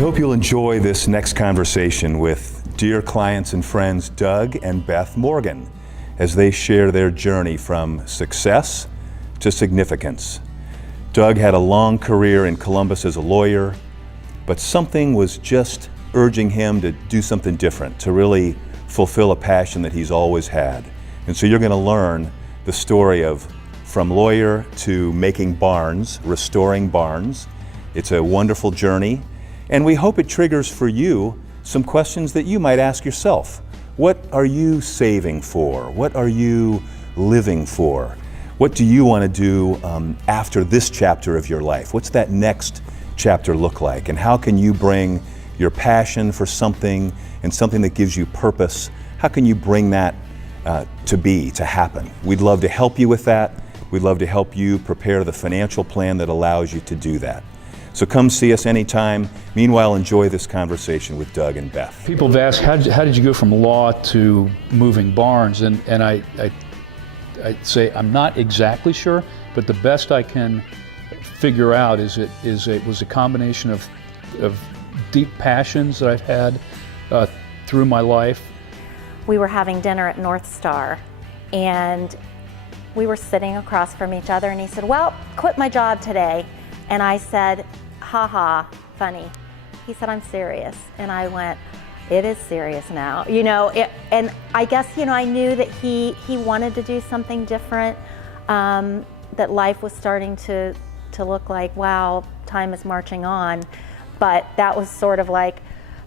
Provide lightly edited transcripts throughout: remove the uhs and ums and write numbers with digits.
hope you'll enjoy this next conversation with dear clients and friends Doug and Beth Morgan as they share their journey from success to significance. Doug had a long career in Columbus as a lawyer, but something was just urging him to do something different, to really fulfill a passion that he's always had. And so you're going to learn the story of from lawyer to making barns, restoring barns. It's a wonderful journey, and we hope it triggers for you some questions that you might ask yourself. What are you saving for? What are you living for? What do you want to do after this chapter of your life? What's that next chapter look like? And how can you bring your passion for something and something that gives you purpose, how can you bring that to happen? We'd love to help you with that. We'd love to help you prepare the financial plan that allows you to do that. So come see us anytime. Meanwhile, enjoy this conversation with Doug and Beth. People have asked, how did you go from law to moving barns? And I'd say I'm not exactly sure, but the best I can figure out is it was a combination of deep passions that I've had through my life. We were having dinner at North Star, and we were sitting across from each other, and he said, "Well, quit my job today." And I said, "Ha ha, funny." He said, "I'm serious." And I went, "It is serious now." And I guess, I knew that he wanted to do something different, that life was starting to look like, wow, time is marching on. But that was sort of like,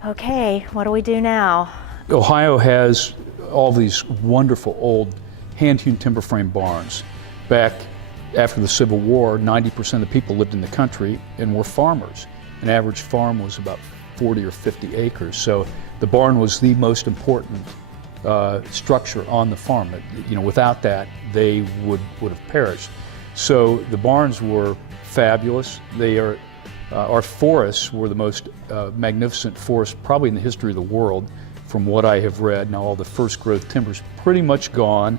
okay, what do we do now? Ohio has all these wonderful old hand-hewn timber frame barns. Back after the Civil War, 90% of the people lived in the country and were farmers. An average farm was about 40 or 50 acres. So the barn was the most important structure on the farm. Without that, they would have perished. So the barns were fabulous. Our forests were the most magnificent forests probably in the history of the world, from what I have read. Now all the first growth timber's pretty much gone,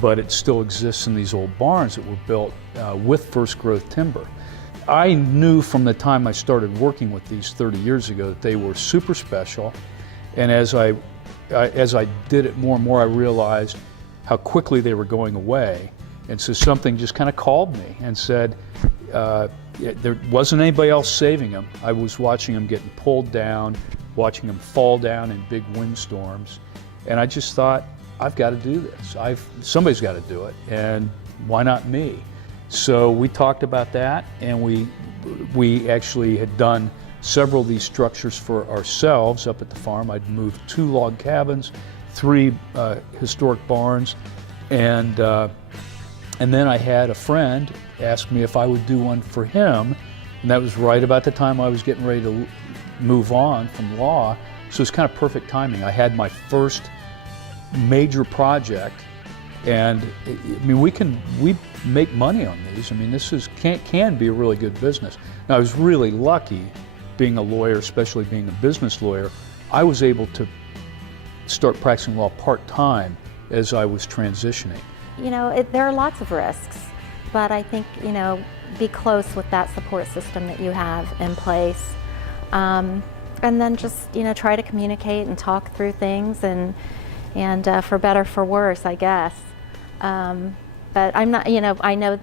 but it still exists in these old barns that were built with first growth timber. I knew from the time I started working with these 30 years ago that they were super special, and as I did it more and more, I realized how quickly they were going away. And so something just kind of called me and said, there wasn't anybody else saving them. I was watching them getting pulled down, watching them fall down in big windstorms, and I just thought, I've got to do this. Somebody's got to do it, and why not me? So we talked about that, and we actually had done several of these structures for ourselves up at the farm. I'd moved 2 log cabins, 3 historic barns, and then I had a friend ask me if I would do one for him, and that was right about the time I was getting ready to move on from law, so it's kind of perfect timing. I had my first major project, and we make money on these. This can be a really good business. Now I was really lucky being a lawyer, especially being a business lawyer. I was able to start practicing law part-time as I was transitioning. There are lots of risks, but I think, be close with that support system that you have in place. And then just, try to communicate and talk through things and for better, for worse, I guess. But I'm not, I know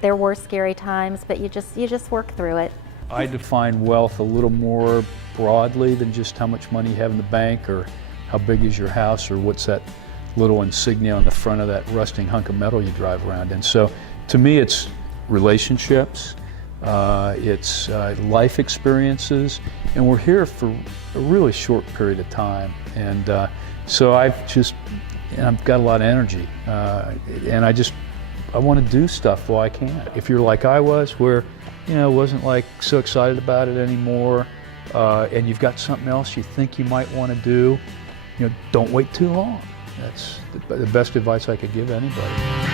there were scary times, but you just work through it. I define wealth a little more broadly than just how much money you have in the bank or how big is your house or what's that little insignia on the front of that rusting hunk of metal you drive around in. So to me, it's relationships, it's life experiences, and we're here for a really short period of time. And so I've got a lot of energy, and I want to do stuff while I can. If you're like I was, where wasn't like so excited about it anymore, and you've got something else you think you might want to do, don't wait too long. That's the best advice I could give anybody.